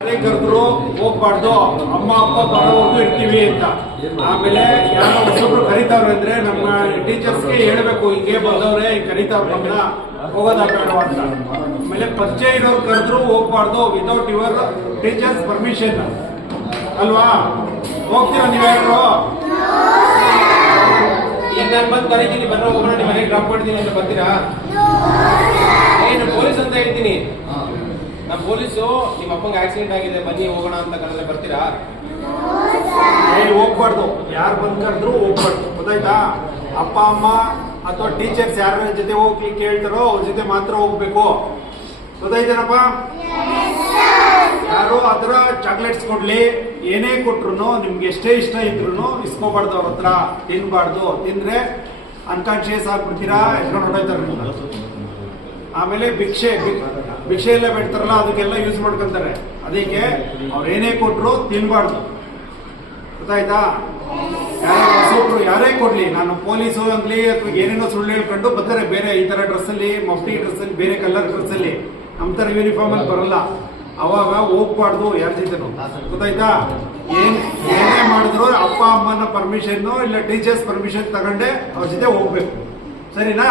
ಕರೆದ್ರು ಹೋಗ್ಬಾರ್ದು, ಅಮ್ಮ ಅಪ್ಪ ಬರೋವರೆಗೂ ಇರ್ತೀವಿ ಅಂತ. ಆಮೇಲೆ ಯಾರೋ ಹೊಸಬ್ರು ಕರೀತಾವ್ರೆ ಅಂದ್ರೆ ನಮ್ಮ ಟೀಚರ್ಸ್ಗೆ ಹೇಳ್ಬೇಕು, ಹಿಂಗೆ ಬಂದವ್ರೆ ಕರೀತಾವ್ರೆ ಹೋಗೋದ ಬೇಡ ಅಂತ. ಆಮೇಲೆ ಪರಿಚಯ ಇರೋರು ಕರೆದ್ರು ಹೋಗ್ಬಾರ್ದು ವಿತೌಟ್ ಯುವರ್ ಟೀಚರ್ಸ್ ಪರ್ಮಿಷನ್ ಅಲ್ವಾ? ಹೋಗ್ತೀರಾ ನೀವ್ಯಾರು? ಈಗ ನಾನು ಬಂದು ಕರೀತೀನಿ, ಬರೋ ಹೋಗೋಣ, ನಿಮ್ಮ ಮನೆಗೆ ಡ್ರಾಪ್ ಮಾಡ್ತೀನಿ ಅಂತ ಬರ್ತೀರಾ? ಏನು ಪೊಲೀಸ್ ಅಂತ ಹೇಳ್ತೀನಿ, ನಮ್ಮ ಪೊಲೀಸು ನಿಮ್ಮ ಅಪ್ಪಂಗೆ ಆಕ್ಸಿಡೆಂಟ್ ಆಗಿದೆ ಬನ್ನಿ ಹೋಗೋಣ ಅಂತ ಕರೆದ್ರೆ ಬರ್ತೀರಾ? ಹೋಗ್ಬಾರ್ದು, ಯಾರು ಬಂದ್ ಕರೆದ್ರು ಹೋಗ್ಬಾರ್ದು, ಗೊತ್ತಾಯ್ತಾ? ಅಪ್ಪ ಅಮ್ಮ ಅಥವಾ ಟೀಚರ್ಸ್ ಯಾರ ಜೊತೆ ಹೋಗ್ಲಿಕ್ಕೆ ಹೇಳ್ತಾರೋ ಅವ್ರ ಜೊತೆ ಮಾತ್ರ ಹೋಗ್ಬೇಕು, ಗೊತ್ತಾಯ್ತೇನಪ್ಪ? ಯಾರು ಅದರ ಚಾಕ್ಲೇಟ್ಸ್ ಕೊಡ್ಲಿ, ಏನೇ ಕೊಟ್ರು ನಿಮ್ಗೆ ಎಷ್ಟೇ ಇಷ್ಟ ಇದ್ರು ಇಸ್ಕೋಬಾರ್ದು, ಅವ್ರ ಹತ್ರ ತಿನ್ಬಾರ್ದು. ತಿಂದ್ರೆ ಅನ್ಕಾನ್ಶಿಯಸ್ ಆಗ್ಬಿಡ್ತೀರಾ, ಎತ್ಕೊಂಡು ಹೊರಟೋಯ್ತಾರೆ. ಆಮೇಲೆ ಭಿಕ್ಷೆ ಎಲ್ಲ ಬಿಡ್ತಾರಲ್ಲ ಅದಕ್ಕೆಲ್ಲ ಯೂಸ್ ಮಾಡ್ಕೊಂತಾರೆ. ಅದಕ್ಕೆ ಅವ್ರು ಏನೇ ಕೊಟ್ರು ತಿನ್ಬಾರ್ದು, ಗೊತ್ತಾಯ್ತಾ? ಹೊಸಬ್ರು ಯಾರೇ ಕೊಡ್ಲಿ, ನಾನು ಪೊಲೀಸು ಆಗ್ಲಿ ಅಥವಾ ಏನೇನೋ ಸುಳ್ಳು ಹೇಳ್ಕೊಂಡು ಬರ್ತಾರೆ, ಬೇರೆ ಈ ತರ ಡ್ರೆಸ್ ಅಲ್ಲಿ, ಮಫ್ಟಿ ಡ್ರೆಸ್ ಅಲ್ಲಿ, ಬೇರೆ ಕಲರ್ ಡ್ರೆಸ್ ಅಲ್ಲಿ, ನಮ್ ತರ ಯೂನಿಫಾರ್ಮ್ ಅಲ್ಲಿ ಬರಲ್ಲ. ಅವಾಗ ಹೋಗ್ಬಾರ್ದು ಯಾರ ಜೊತೆನು, ಗೊತ್ತಾಯ್ತಾ? ಏನೇ ಮಾಡಿದ್ರು ಅಪ್ಪ ಅಮ್ಮನ ಪರ್ಮಿಷನ್ ಇಲ್ಲ ಟೀಚರ್ಸ್ ಪರ್ಮಿಷನ್ ತಗೊಂಡೆ ಅವ್ರ ಜೊತೆ ಹೋಗ್ಬೇಕು, ಸರಿನಾ?